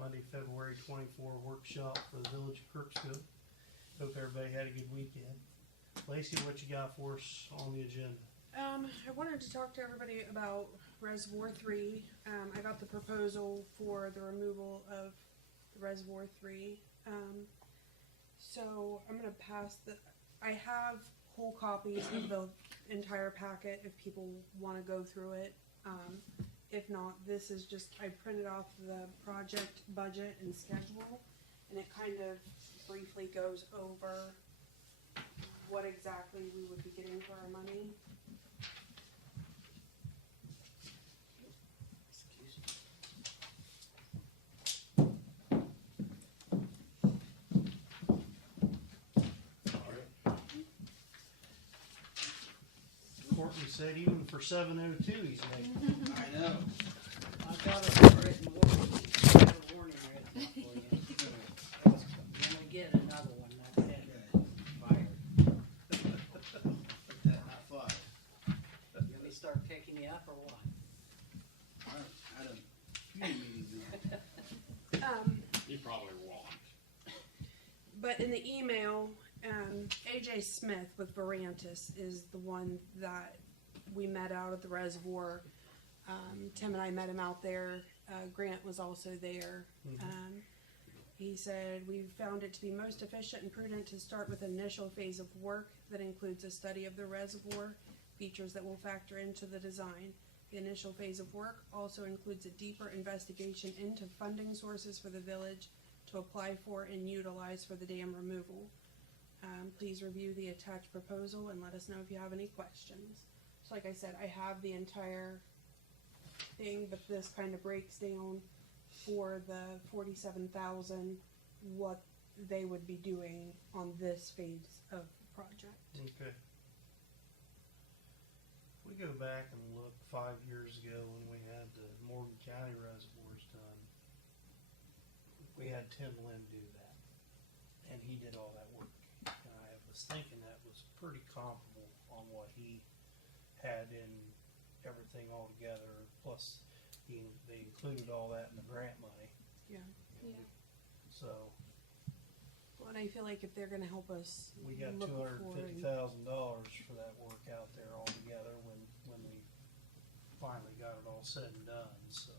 Monday, February 24 workshop for the Village of Crooksville. Hope everybody had a good weekend. Lacey, what you got for us on the agenda? I wanted to talk to everybody about Reservoir 3. I got the proposal for the removal of the Reservoir 3. So I'm going to pass I have whole copies of the entire packet if people want to go through it. If not, this is just, I printed off the project budget and schedule, and it kind of briefly goes over what exactly we would be getting for our money. Courtney said even for 7:02 he's making. I know. I got a written warning written up for you. When we get another one, that's it. Okay. Put that not five. You want me to start picking you up or what? I had a few meetings now. You probably won't. But in the email, AJ Smith with Varantis is the one that we met out at the reservoir. Tim and I met him out there. Grant was also there. He said, we found it to be most efficient and prudent to start with an initial phase of work that includes a study of the reservoir, features that will factor into the design. The initial phase of work also includes a deeper investigation into funding sources for the village to apply for and utilize for the dam removal. Please review the attached proposal and let us know if you have any questions. So like I said, I have the entire thing, but this kind of breaks down for the 47,000 what they would be doing on this phase of the project. Okay. If we go back and look 5 years ago when we had the Morgan County reservoirs done, we had Tim Lynn do that, and he did all that work. And I was thinking that was pretty comparable on what he had in everything all together. Plus, they included all that in the grant money. Yeah. And Yeah. So Well, and I feel like if they're going to help us, we got look $250,000 for that work out there all together when we finally got it all said and done. So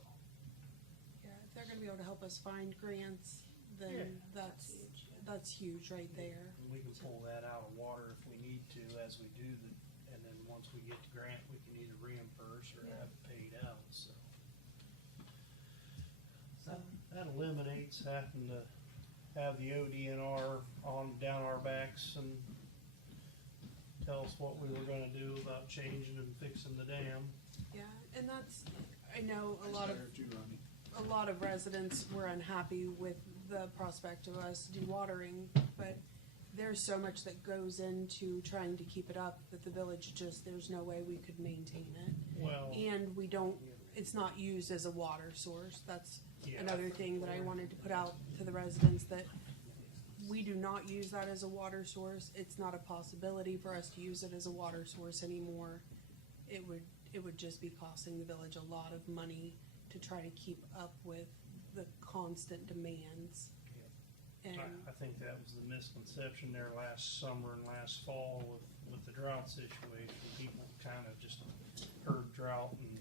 yeah, if they're going to be able to help us find grants, then that's huge right there. and we can pull that out of water if we need to as we do and then once we get the grant, we can either reimburse or have it paid out. So that eliminates having to have the ODNR on down our backs and tell us what we were going to do about changing and fixing the dam. Yeah, and that's, I know That's better too, Ronnie. a lot of residents were unhappy with the prospect of us dewatering, but there's so much that goes into trying to keep it up that the village there's no way we could maintain it. Well, And it's not used as a water source. That's yeah, another thing that I wanted to put out to the residents, that we do not use that as a water source. It's not a possibility for us to use it as a water source anymore. It would just be costing the village a lot of money to try to keep up with the constant demands. And I think that was the misconception there last summer and last fall with the drought situation. People kind of just heard drought and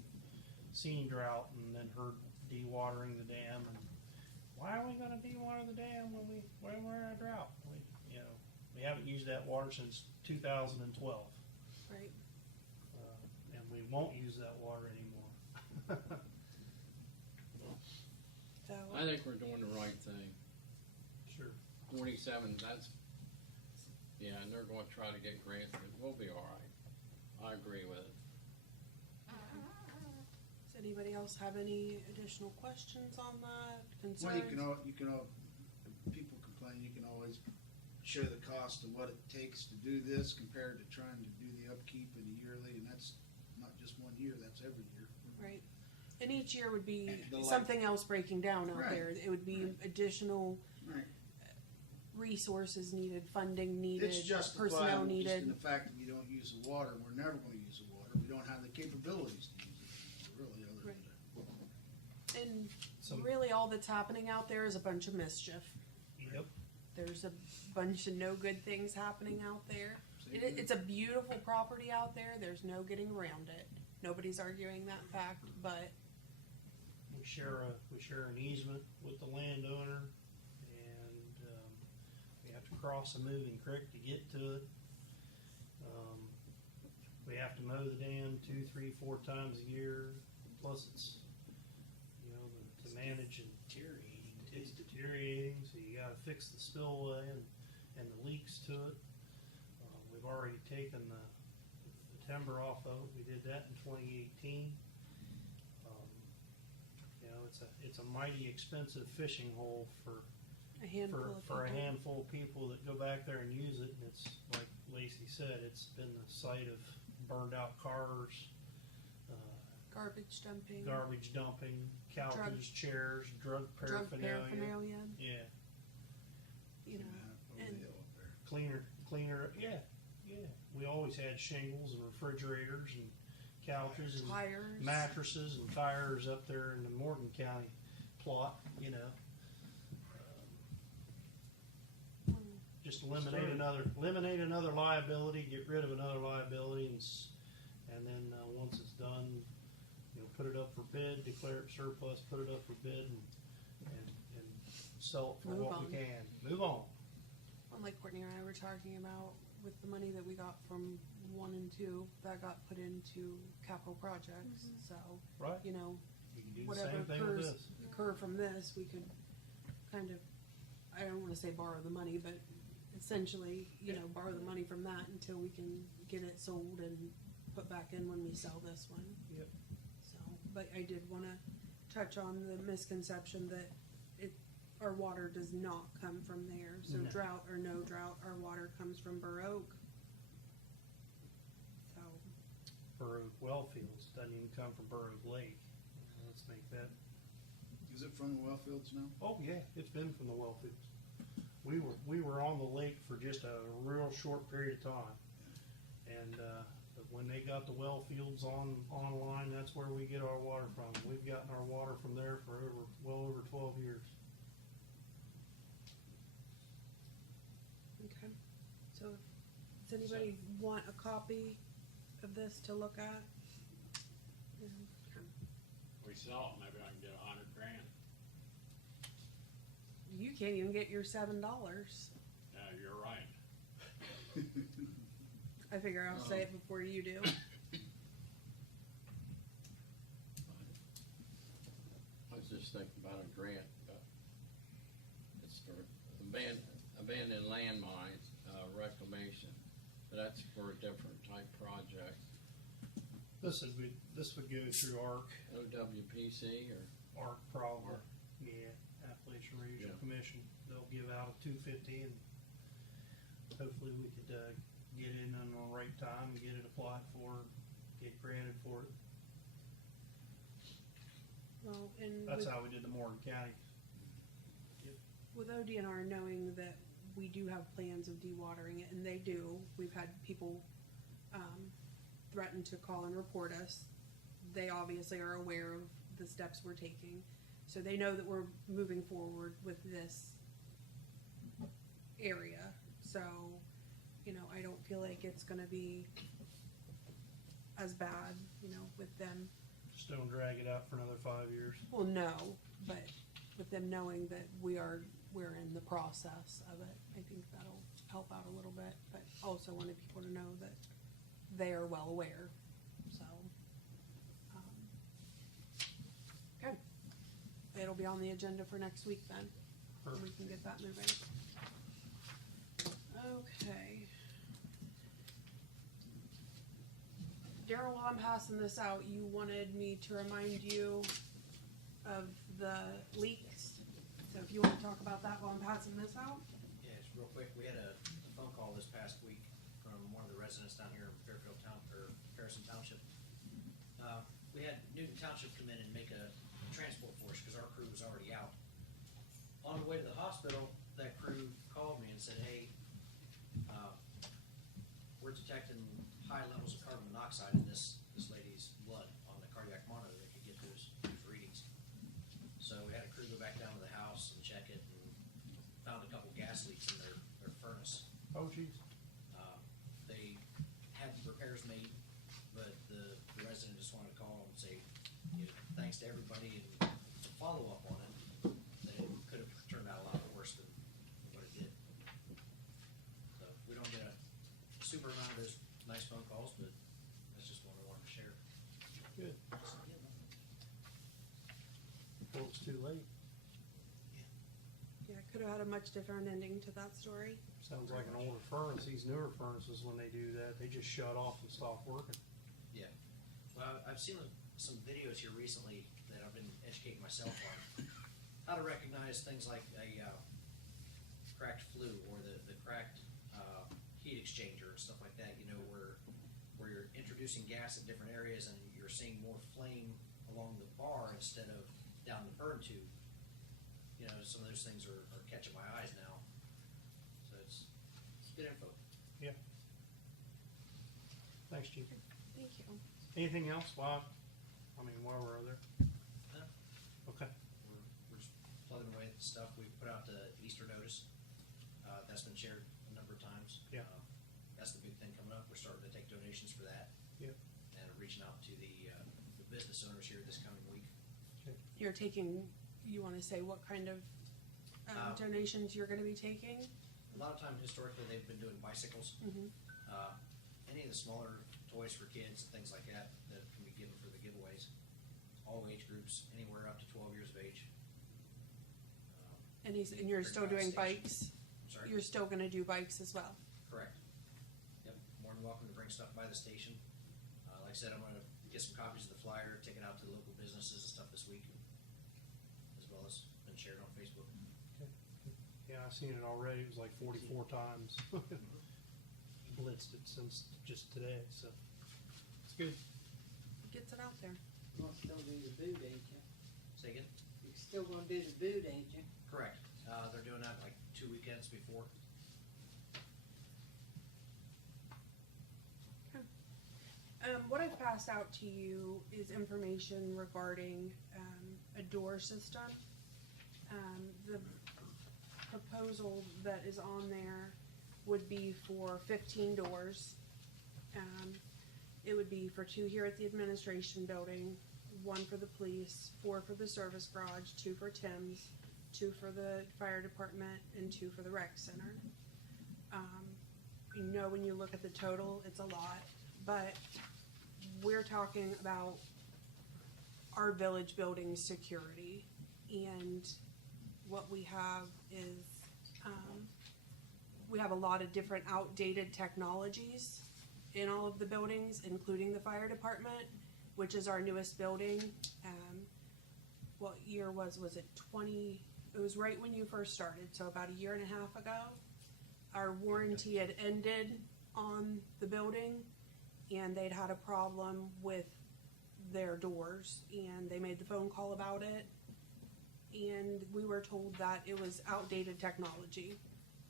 seen drought and then heard dewatering the dam, and why are we going to dewater the dam when we're in a drought? We haven't used that water since 2012, right. and we won't use that water anymore. So I think we're doing the right thing. Sure. 47, yeah, and they're going to try to get grants. We'll be all right. I agree with it. does anybody else have any additional questions on that? Concerns? Well, you can all, if people complain, you can always show the cost of what it takes to do this compared to trying to do the upkeep in a yearly, and that's not just 1 year, that's every year. Right. And each year would be The something else breaking down out Right. there. It would be additional Right. resources needed, funding needed, It's personnel justifiable just in needed. the fact that you don't use the water. We're never going to use the water. We don't have the capabilities to use it, really, other than And really all that's happening out there is a bunch of mischief. Yep. There's a bunch of no good things happening out there. It's a beautiful property out there. There's no getting around it. Nobody's arguing that fact, but We share an easement with the landowner, and we have to cross a moving creek to get to it. We have to mow the dam 2, 3, 4 times a year. Plus, it's to manage and it's deteriorating. So you got to fix the spillway and the leaks to it. We've already taken the timber off of it. We did that in 2018. It's a mighty expensive fishing hole for a handful of people. a handful of people that go back there and use it. And it's like Lacey said, it's been the site of burned out cars, Garbage dumping, couches, chairs, drug paraphernalia. Yeah, Over the and hill up there. cleaner. Yeah. We always had shingles and refrigerators and couches and tires, mattresses and tires up there in the Morgan County plot. Just eliminate another liability, get rid of another liability, and then once it's done, put it up for bid, declare it surplus, put it up for bid, and sell it for Move what on. we can. Move on. Well, like Courtney and I were talking about, with the money that we got from 1 and 2, that got put into capital projects. So, Right. you know, You can do the whatever same thing with this. occur from this, we could kind of, I don't want to say borrow the money, but essentially, borrow the money from that until we can get it sold and put back in when we sell this one. Yep. So, but I did want to touch on the misconception that our water does not come from there. So No. drought or no drought, our water comes from Burr Oak. So, Burr Oak well fields, doesn't even come from Burr Oak Lake. Let's make that. Is it from the well fields now? Oh yeah, it's been from the well fields. We were on the lake for just a real short period of time, and but when they got the well fields online, that's where we get our water from. We've gotten our water from there for well over 12 years. okay. So, does anybody want a copy of this to look at? We sell it, maybe I can get $100,000. You can't even get your $7. Yeah, you're right. I figure I'll say it before you do. I was just thinking about a grant, but it's for abandoned landmines, reclamation. But that's for a different type project. This would go through ARC OWPC or? probably. ARC. Yeah, Appalachian Regional Yeah. Commission. They'll give out a 250, and hopefully we could get in on the right time and get it applied for, get granted for it. Well, and That's with, how we did the Morgan County. with ODNR knowing that we do have plans of dewatering it, and they do, we've had people threaten to call and report us. They obviously are aware of the steps we're taking, so they know that we're moving forward with this area. So, I don't feel like it's gonna be as bad, with them. Just don't drag it out for another 5 years. Well, no, but with them knowing that we're in the process of it, I think that'll help out a little bit. But also wanted people to know that they are well aware. So, okay, it'll be on the agenda for next week then. And we can get that moving. Okay. Daryl, while I'm passing this out, you wanted me to remind you of the leaks. So if you want to talk about that while I'm passing this out. Yeah, just real quick, we had a phone call this past week from one of the residents down here in Fairfield Town, or Harrison Township. We had Newton Township come in and make a transport for us, because our crew was already out. On the way to the hospital, that crew called me and said, hey, we're detecting high levels of carbon monoxide in this lady's blood on the cardiac monitor. They could get those readings. So we had a everybody and follow up on it, that it could have turned out a lot worse than what it did. So we don't get a super amount of those nice phone calls, but that's just one I wanted to share. Good. Well, it's too late. Yeah, could have had a much different ending to that story. Sounds like an older furnace. These newer furnaces, when they do that, they just shut off and stop working. Yeah. Well, I've seen some videos here recently that I've been educating myself on how to recognize things like a cracked flue or the cracked heat exchanger and stuff like that. You know, where you're introducing gas at different areas and you're seeing more flame along the bar instead of down the burn tube. You know, some of those things are catching my eyes now. So it's good info. Yeah. Thanks, Chief. Thank you. Anything else, Bob? I mean, while we're there? No. Okay. We're just plugging away at the stuff. We put out the Easter notice. That's been shared a number of times. Yeah. That's the big thing coming up. We're starting to take donations for that. Yep. And reaching out to the business owners here this coming week. You're taking, you want to say what kind of donations you're going to be taking? A lot of time historically they've been doing bicycles. Mm-hmm. Any of the smaller toys for kids and things like that that can be given for the giveaways. All age groups, anywhere up to 12 years of age. And you're still doing bikes? Sorry? You're still going to do bikes as well? Correct. Yep, more than welcome to bring stuff by the station. Like I said, I'm gonna get some copies of the flyer, take it out to the local businesses and stuff this week, as well as been shared on Facebook. Yeah, I've seen it already. It was like 44 times. Blitzed it since just today, so it's good. Gets it out there. You're gonna still do the boot, ain't you? Say again? You're still gonna do the boot, ain't you? Correct. They're doing that like 2 weekends before. What I've passed out to you is information regarding a door system. The proposal that is on there would be for 15 doors. It would be for 2 here at the administration building, 1 for the police, 4 for the service garage, 2 for Tim's, 2 for the fire department, and 2 for the rec center. You know, when you look at the total, it's a lot, but we're talking about our village building security, and what we have is, we have a lot of different outdated technologies in all of the buildings, including the fire department, which is our newest building. What year was it 20, it was right when you first started, so about a year and a half ago. Our warranty had ended on the building, and they'd had a problem with their doors, and they made the phone call about it, and we were told that it was outdated technology,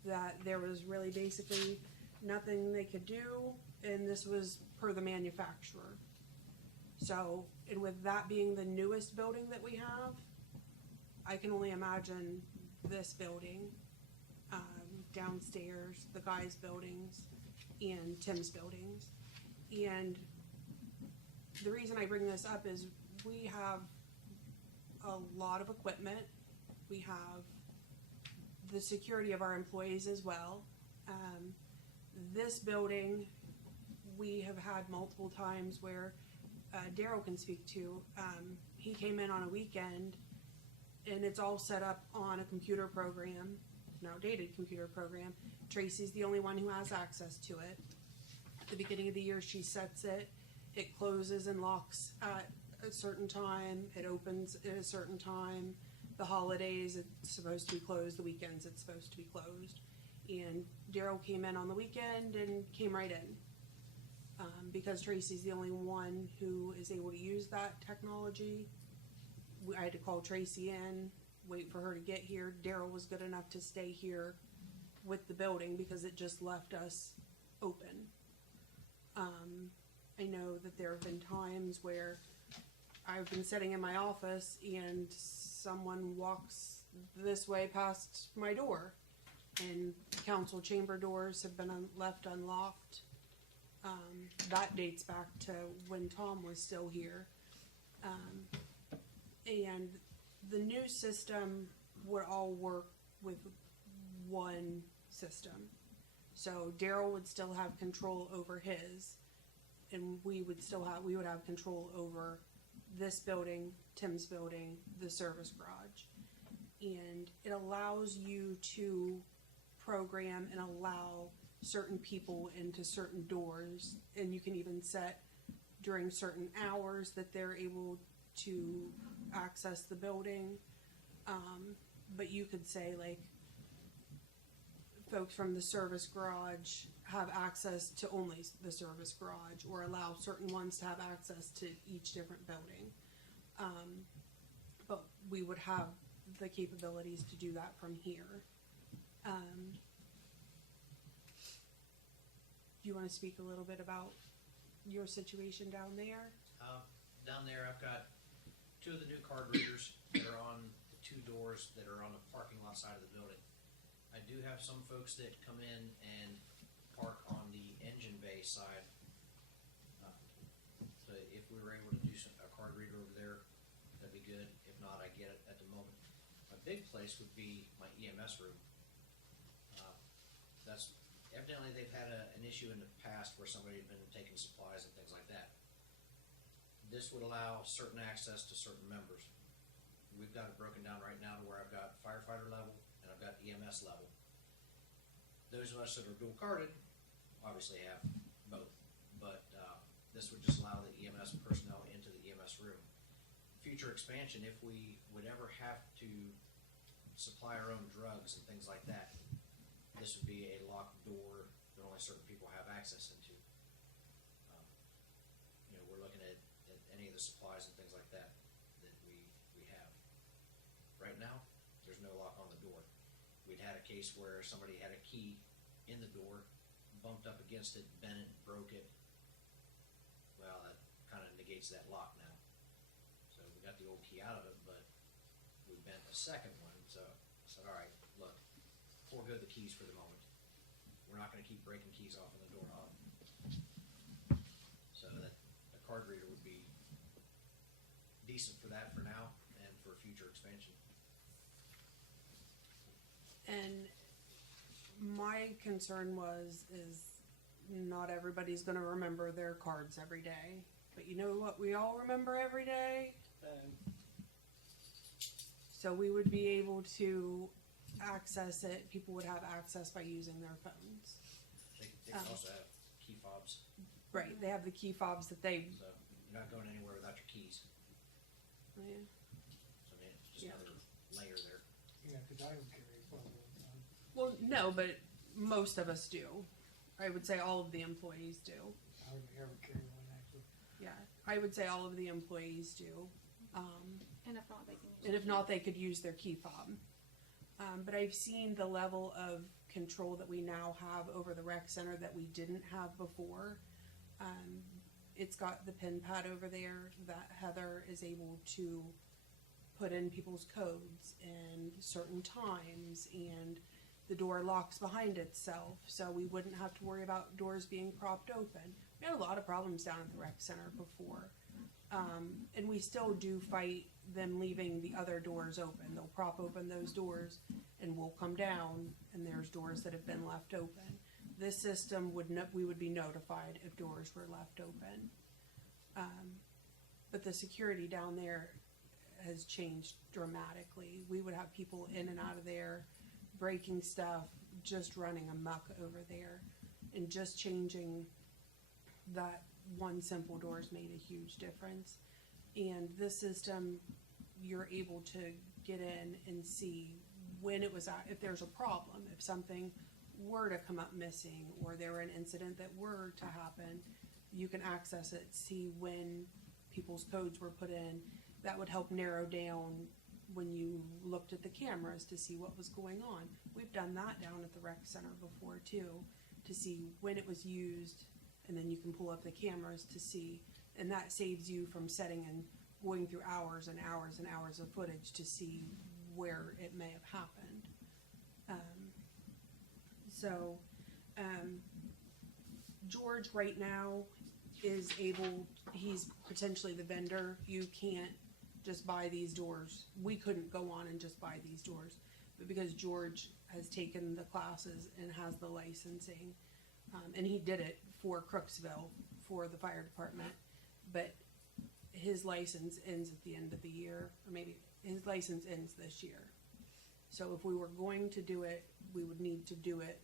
that there was really basically nothing they could do, and this was per the manufacturer. So, and with that being the newest building that we have, I can only imagine this building, downstairs, the guys' buildings, and Tim's buildings. And the reason I bring this up is we have a lot of equipment. We have the security of our employees as well. This building, we have had multiple times where Daryl can speak to. He came in on a weekend, and it's all set up on a computer program, an outdated computer program. Tracy's the only one who has access to it. At the beginning of the year, she sets it. It closes and locks at a certain time. It opens at a certain time. The holidays, it's supposed to be closed. The weekends, it's supposed to be closed. And Daryl came in on the weekend and came right in. Because Tracy's the only one who is able to use that technology, I had to call Tracy in, wait for her to get here. Daryl was good enough to stay here with the building because it just left us open. I know that there have been times where I've been sitting in my office and someone walks this way past my door, and council chamber doors have been left unlocked. That dates back to when Tom was still here. And the new system would all work with one system. So Daryl would still have control over his, and we would have control over this building, Tim's building, the service garage. And it allows you to program and allow certain people into certain doors, and you can even set during certain hours that they're able to access the building. But you could say, like, folks from the service garage have access to only the service garage, or allow certain ones to have access to each different building. But we would have the capabilities to do that from here. Do you want to speak a little bit about your situation down there? Down there, I've got 2 of the new card readers that are on the 2 doors that are on the parking lot side of the building. I do have some folks that come in and park on the engine bay side. So if we were able to do a card reader over there, that'd be good. If not, I get it at the moment. My big place would be my EMS room. That's evidently they've had an issue in the past where somebody had been taking supplies and things like that. This would allow certain access to certain members. We've got it broken down right now to where I've got firefighter level and I've got EMS level. Those of us that are dual carded obviously have both, but this would just allow the EMS personnel into the EMS room. Future expansion, if we would ever have to supply our own drugs and things like that, this would be a locked door that only certain people have access into. We're looking at any of the supplies and things like that we have. Right now, there's no lock on the door. We'd had a case where somebody had a key in the door, bumped up against it, bent it, broke it. Well, that kind of negates that lock now. So we got the old key out of it, but we bent a second one. So I said, all right, look, forego the keys for the moment. We're not going to keep breaking keys off in the doorknob. So that a card reader would be decent for that for now and for future expansion. And my concern is not everybody's going to remember their cards every day. But you know what we all remember every day? So we would be able to access it. People would have access by using their phones. They can also have key fobs. Right, they have the key fobs that they... So you're not going anywhere without your keys. Oh, yeah. So I mean, just Yeah. another layer there. Yeah, because I don't carry a phone all the time. Well, no, but most of us do. I would say all of the employees do. I hardly ever carry one, actually. Yeah, I would say all of the employees do. And if not, they can use And if not, they could use their key fob. But I've seen the level of control that we now have over the rec center that we didn't have before. It's got the pin pad over there that Heather is able to put in people's codes and certain times, and the door locks behind itself, so we wouldn't have to worry about doors being propped open. We had a lot of problems down at the rec center before. And we still do fight them leaving the other doors open. They'll prop open those doors and we'll come down and there's doors that have been left open. This system we would be notified if doors were left open. But the security down there has changed dramatically. We would have people in and out of there, breaking stuff, just running amok over there. And just changing that one simple door's made a huge difference. And this system, you're able to get in and see when it was if there's a problem, if something were to come up missing or there were an incident that were to happen, you can access it, see when people's codes were put in. That would help narrow down when you looked at the cameras to see what was going on. We've done that down at the rec center before too, to see when it was used, and then you can pull up the cameras to see, and that saves you from setting and going through hours and hours and hours of footage to see where it may have happened. George right now is able, he's potentially the vendor. You can't just buy these doors. We couldn't go on and just buy these doors. But because George has taken the classes and has the licensing, and he did it for Crooksville, for the fire department, but his license ends at the end of the year, or maybe his license ends this year. So if we were going to do it, we would need to do it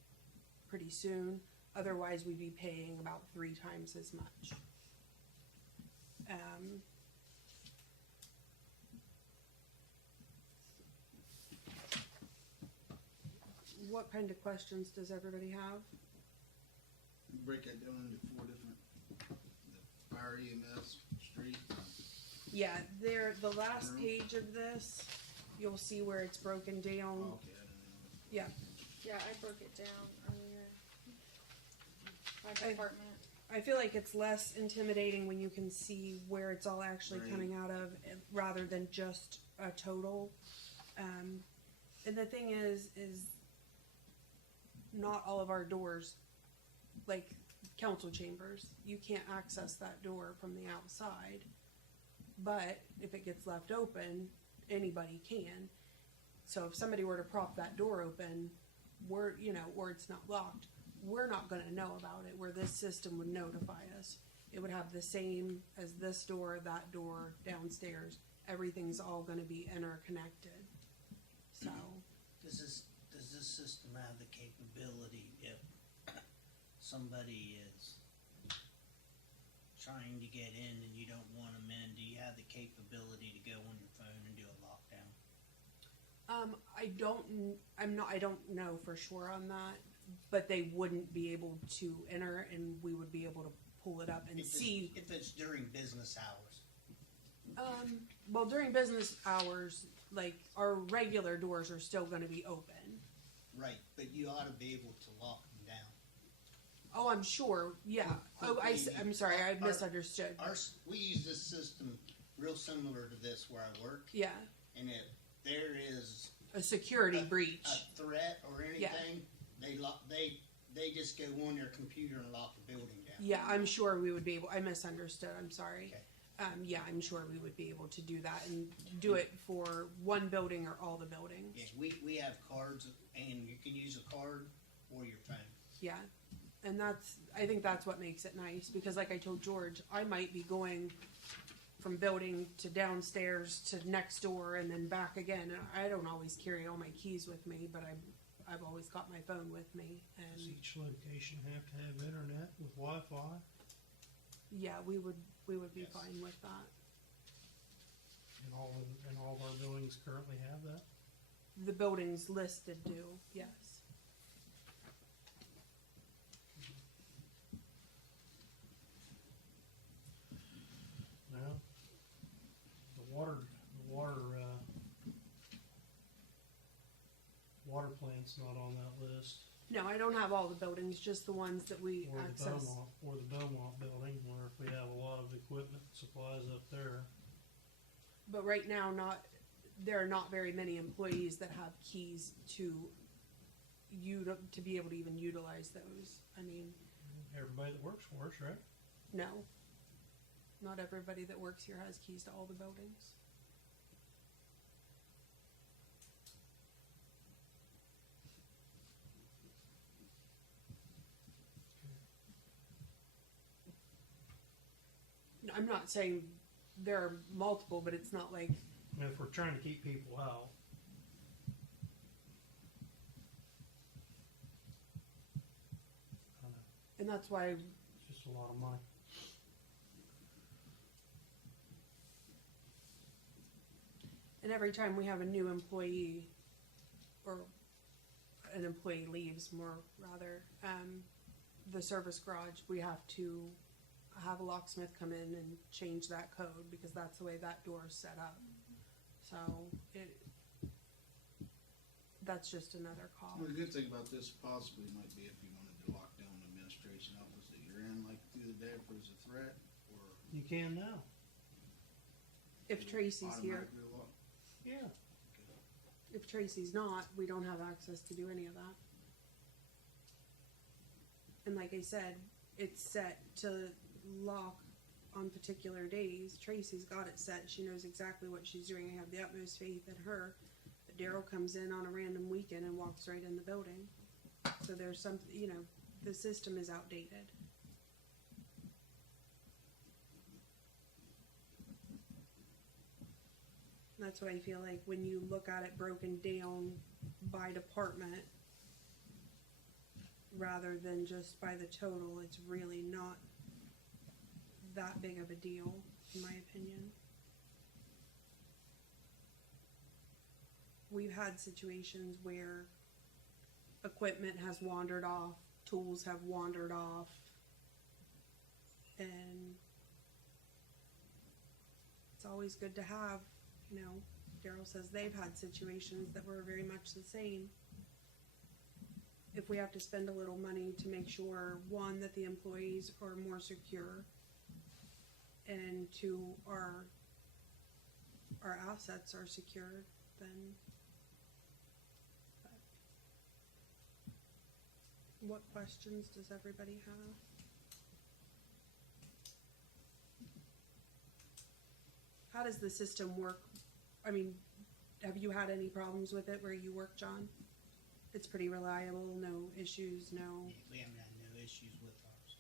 pretty soon. Otherwise, we'd be paying about 3 times as much. What kind of questions does everybody have? Break that down into 4 different, the fire EMS, street. Yeah, there, the last page of this, you'll see where it's broken down. Okay, I didn't know. Yeah, Yeah, I broke it down earlier. By department. I feel like it's less intimidating when you can see where it's all actually Right. coming out of, rather than just a total. And the thing is not all of our doors, like council chambers, you can't access that door from the outside. But if it gets left open, anybody can. So if somebody were to prop that door open, or it's not locked, we're not gonna know about it, where this system would notify us. It would have the same as this door, that door, downstairs. Everything's all gonna be interconnected. So, Does this system have the capability if somebody is trying to get in and you don't want them in, do you have the capability to go on your phone and do a lockdown? I don't know for sure on that, but they wouldn't be able to enter, and we would be able to pull it up and see. If it's during business hours. Well, during business hours, like, our regular doors are still gonna be open. Right, but you ought to be able to lock them down. Oh, I'm sure, yeah. Oh, I'm sorry, I misunderstood. We use this system real similar to this where I work, Yeah, and if there is a security breach. a threat or anything, they just go on their computer and lock the building down. Yeah, I'm sure we would be able, I misunderstood, I'm sorry. Okay. Yeah, I'm sure we would be able to do that and do it for one building or all the buildings. Yes, we have cards, and you can use a card or your phone. Yeah, and I think that's what makes it nice, because like I told George, I might be going from building to downstairs to next door and then back again, and I don't always carry all my keys with me, but I've always got my phone with me, Does and each location have to have internet with Wi-Fi? yeah, we would be Yes. fine with that. And all of our buildings currently have that? The buildings listed do, yes. No? Water plant's not on that list. No, I don't have all the buildings, just the ones that we Or access. the Belmont building, where if we have a lot of equipment supplies up there. But right now, there are not very many employees that have keys to be able to even utilize those. I mean, Everybody that works for us, right? no. Not everybody that works here has keys to all the buildings. I'm not saying there are multiple, but it's not like, I mean, if we're trying to keep people out. I don't know, and that's why, it's just a lot of money. and every time we have a new employee, or an employee leaves, more rather, the service garage, we have to have a locksmith come in and change that code, because that's the way that door is set up. So that's just another cost. Well, the good thing about this possibly might be if you wanted to lock down administration office that you're in, like through the day, if there's a threat, or. You can now. If Tracy's here, automatically lock. Yeah. if Tracy's not, we don't have access to do any of that. And like I said, it's set to lock on particular days. Tracy's got it set. She knows exactly what she's doing. I have the utmost faith in her. But Daryl comes in on a random weekend and walks right in the building. So there's something, you know, the system is outdated. That's what I feel like when you look at it broken down by department rather than just by the total, it's really not that big of a deal, in my opinion. We've had situations where equipment has wandered off, tools have wandered off, and it's always good to have, you know, Daryl says they've had situations that were very much the same. If we have to spend a little money to make sure, one, that the employees are more secure, and two, our assets are secured, then what questions does everybody have? How does the system work? I mean, have you had any problems with it where you work, John? It's pretty reliable, no issues, no. We haven't had no issues with ours.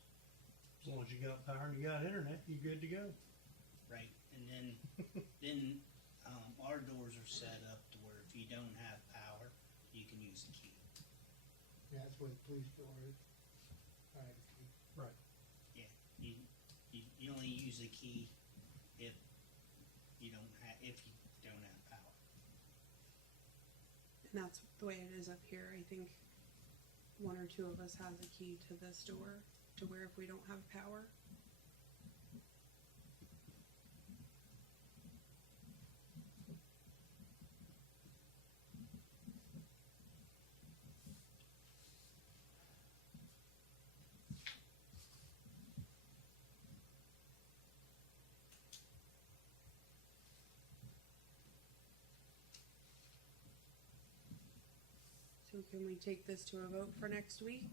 As long as you got power and you got internet, you good to go. Right, and then our doors are set up to where if you don't have power, you can use the key. Yeah, that's what the police door is. Right. You only use the key if you don't have power. And that's the way it is up here. I think one or two of us has a key to this door to where if we don't have power. So can we take this to a vote for next week?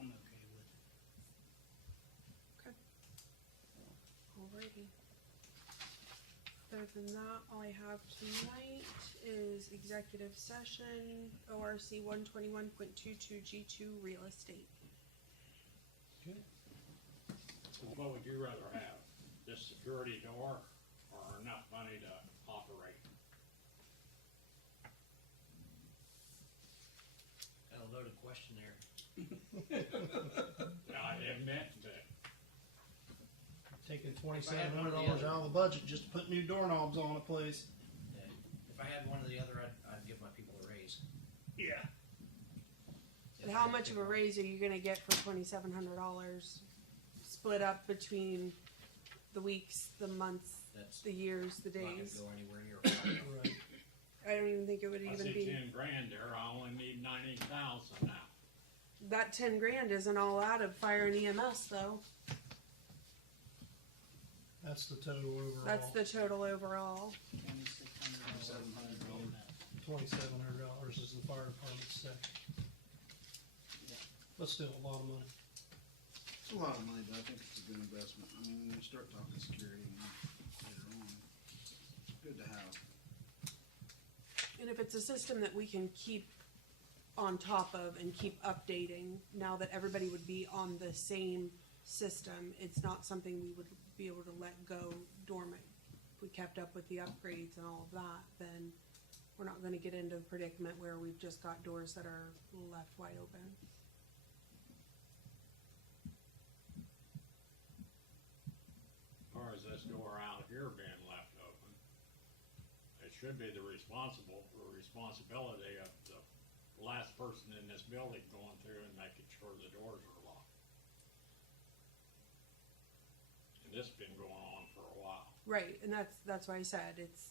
I'm okay with it. Alrighty. Other than that, all I have tonight is executive session, ORC 121.22 G2 real estate. What would you rather have, this security door or enough money to operate? Got a loaded question there. I admit that Taking $2,700 out of the budget just to put new doorknobs on a place. If I had one or the other, I'd give my people a raise. Yeah. And how much of a raise are you gonna get for $2,700? Split up between the weeks, the months, That's the years, the not gonna days. go anywhere near 5. Right. I don't even think it would I even see be. 10 grand there, I only need 90,000 now. That 10 grand isn't all out of fire and EMS though. That's the total overall. That's the total overall. $2,700 is the fire department's set. But still a lot of money. It's a lot of money, but I think it's a good investment. I mean, when you start talking security and later on, it's good to have. And if it's a system that we can keep on top of and keep updating, now that everybody would be on the same system, it's not something we would be able to let go dormant. If we kept up with the upgrades and all of that, then we're not gonna get into a predicament where we've just got doors that are left wide open. As far as this door out here being left open, it should be the responsibility of the last person in this building going through and making sure the doors are locked. And this has been going on for a while. Right, and that's why I said it's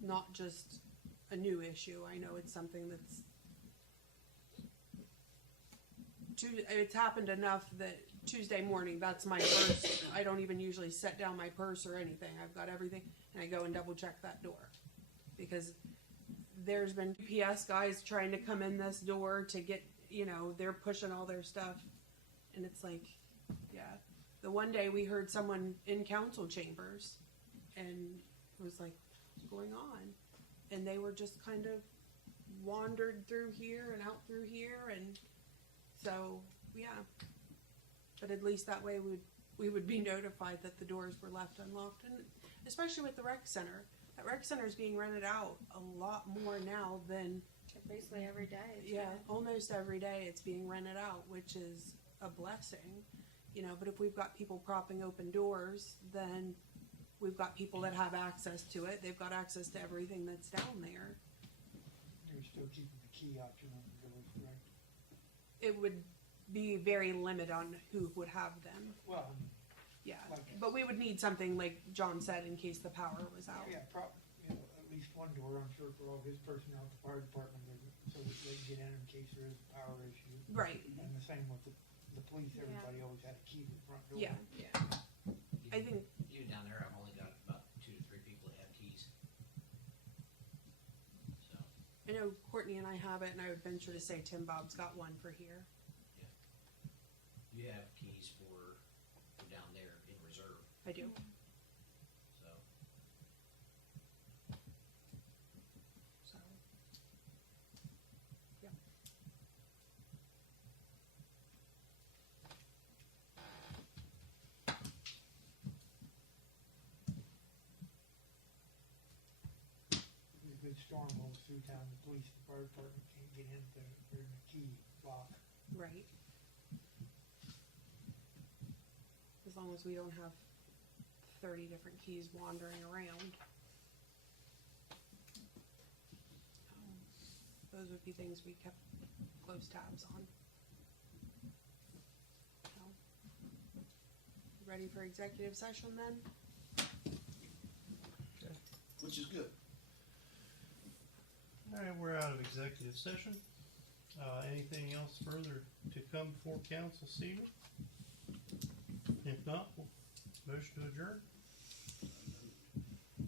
not just a new issue. I know it's something that's it's happened enough that Tuesday morning, that's my first, I don't even usually set down my purse or anything. I've got everything, and I go and double check that door. Because there's been UPS guys trying to come in this door to get, you know, they're pushing all their stuff. And it's like, yeah, The one day we heard someone in council chambers, and it was like, what's going on? And they were just kind of wandered through here and out through here, and so, yeah. But at least that way we would be notified that the doors were left unlocked, and especially with the rec center. That rec center is being rented out a lot more now than, Basically every day. It's yeah, been- almost every day it's being rented out, which is a blessing, you know. But if we've got people propping open doors, then we've got people that have access to it. They've got access to everything that's down there. You're still keeping the key option on the doors, correct? It would be very limited on who would have them. Well, I mean, Yeah, Like- but we would need something like John said in case the power was out. yeah, at least one door, I'm sure, for all his personnel at the fire department, so that they can get in case there is a power issue. Right. And the same with the police, everybody always had a key to the front door. Yeah. I think Even down there, I've only got about 2 to 3 people that have keys. So, I know Courtney and I have it, and I would venture to say Tim Bob's got one for here. you have keys for down there in reserve, I do. so. So. Yeah. There's good strongholds through town, the police, the fire department can't get in if they're in a key lock. Right. As long as we don't have 30 different keys wandering around. Those would be things we kept close tabs on. So, ready for executive session then? Which is good. Alright, we're out of executive session. Anything else further to come before council this evening? If not, we'll motion to adjourn.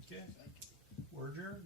Okay, we're adjourned.